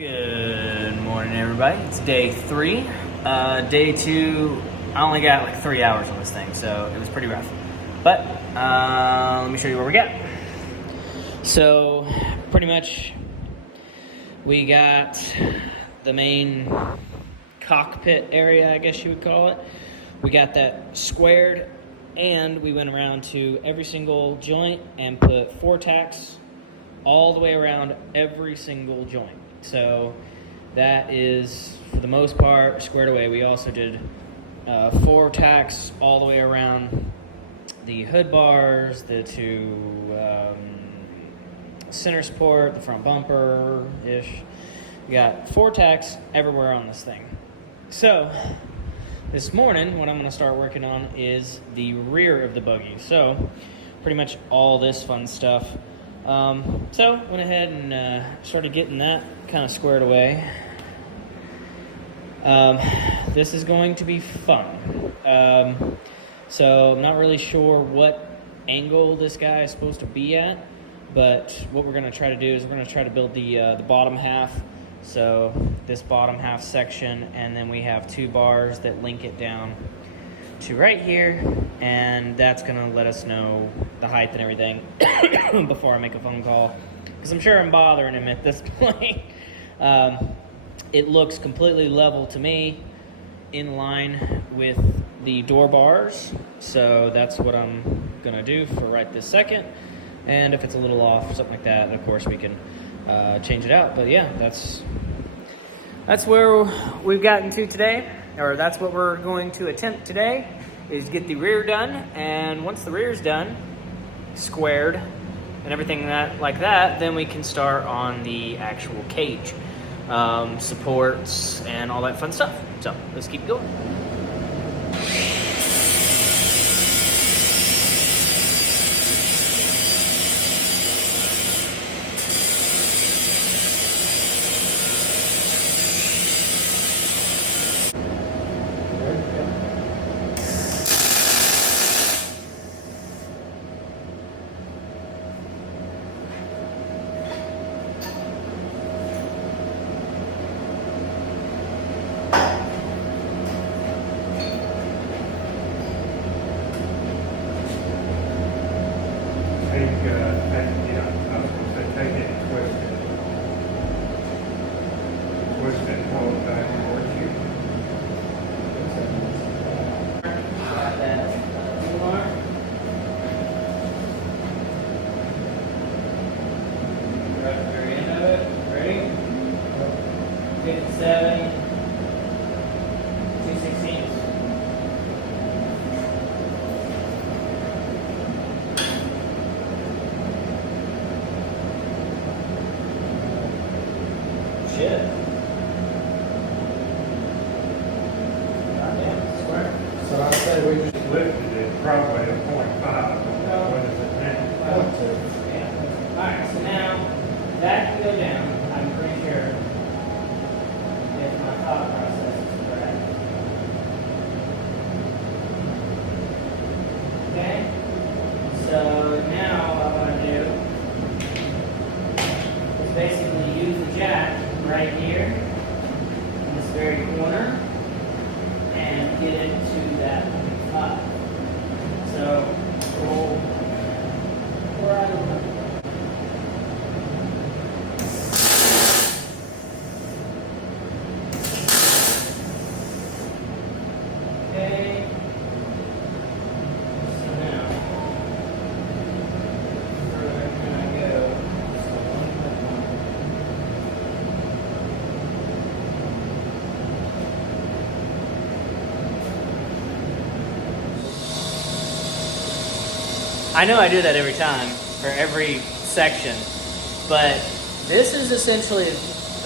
Good morning, everybody. It's day 3. Day 2, I only got like 3 hours on this thing, so it was pretty rough. But let me show you where we got. So pretty much we got the main cockpit area, I guess you would call it. We got that squared, and we went around to every single joint and put 4 tacks all the way around every single joint. So that is, for the most part, squared away. We also did 4 tacks all the way around the hood bars, the 2 center support, the front bumper-ish. We got 4 tacks everywhere on this thing. So this morning, what I'm going to start working on is the rear of the buggy. So pretty much all this fun stuff. So went ahead and started getting that kind of squared away. This is going to be fun. So I'm not really sure what angle this guy is supposed to be at, but what we're going to try to do is we're going to try to build the bottom half. So this bottom half section, and then we have 2 bars that link it down to right here, and that's going to let us know the height and everything before I make a phone call, because I'm sure I'm bothering him at this point. It looks completely level to me, in line with the door bars, so that's what I'm going to do for right this second. And if it's a little off or something like that, of course we can change it out. But yeah, that's where we've gotten to today, or that's what we're going to attempt today, is get the rear done. And once the rear's done, squared and everything like that, then we can start on the actual cage, supports and all that fun stuff. So let's keep going. So I say we just lifted it probably a 0.5. What is it now? 0.2. Yeah. Alright, so now that can go down, I'm pretty sure, if my thought process is correct. Okay? So now what I'm going to do is basically use the jack right here in this very corner and get it to that up. So we'll right over. Okay. So now further can I go? I know I do that every time for every section, but this is essentially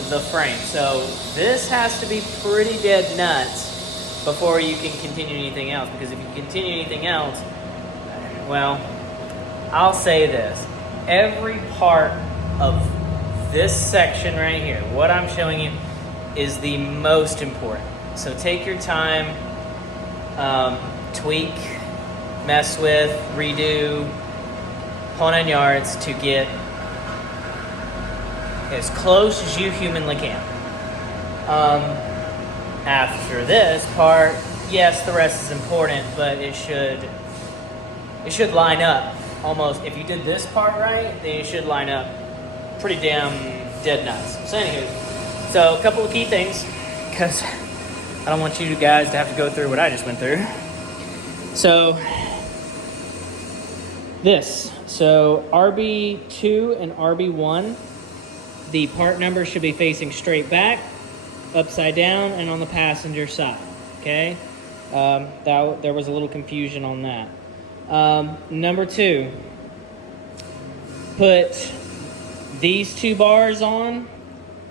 the frame. So this has to be pretty dead nuts before you can continue anything else, because if you continue anything else, well, I'll say this. Every part of this section right here, what I'm showing you, is the most important. So take your time, tweak, mess with, redo, whole 9 yards to get as close as you humanly can. After this part, yes, the rest is important, but it should line up almost. If you did this part right, then it should line up pretty damn dead nuts. So anywho, so a couple of key things, because I don't want you guys to have to go through what I just went through. So RB2 and RB1, the part number should be facing straight back, upside down, and on the passenger side, okay? There was a little confusion on that. Number 2, put these 2 bars on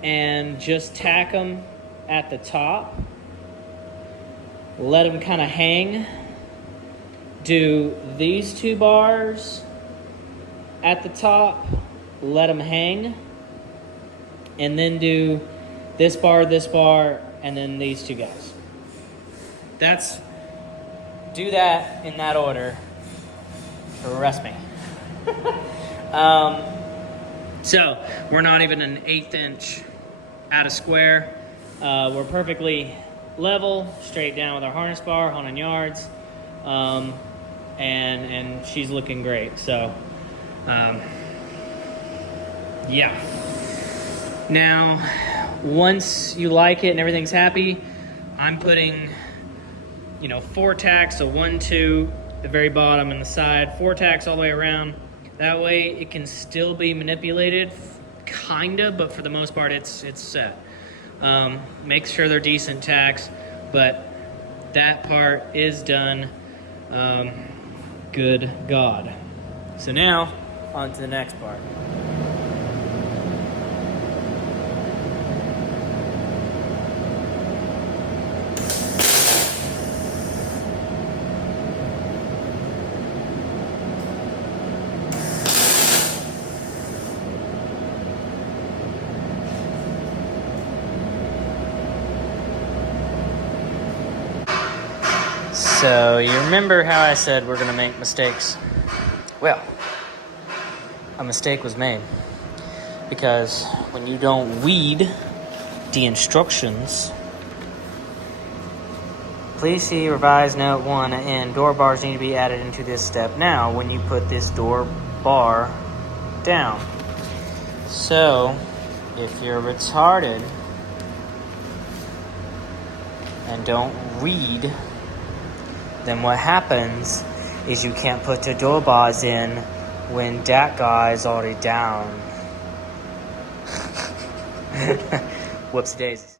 and just tack them at the top. Let them kind of hang. Do these 2 bars at the top, let them hang, and then do this bar, and then these 2 guys. Do that in that order. Arrest me. So we're not even an 1/8 inch out of square. We're perfectly level, straight down with our harness bar, 100 yards. And she's looking great. So, yeah. Now, once you like it and everything's happy, I'm putting, 4 tacks, so 1, 2, the very bottom and the side, 4 tacks all the way around. That way it can still be manipulated, kinda, but for the most part it's set. Make sure they're decent tacks, but that part is done. Good God. So now, on to the next part. So, you remember how I said we're going to make mistakes? Well, a mistake was made. Because when you don't read the instructions, please see revised note 1 and door bars need to be added into this step now when you put this door bar down. So, if you're retarded and don't read, then what happens is you can't put the door bars in when that guy is already down. Whoops daisies.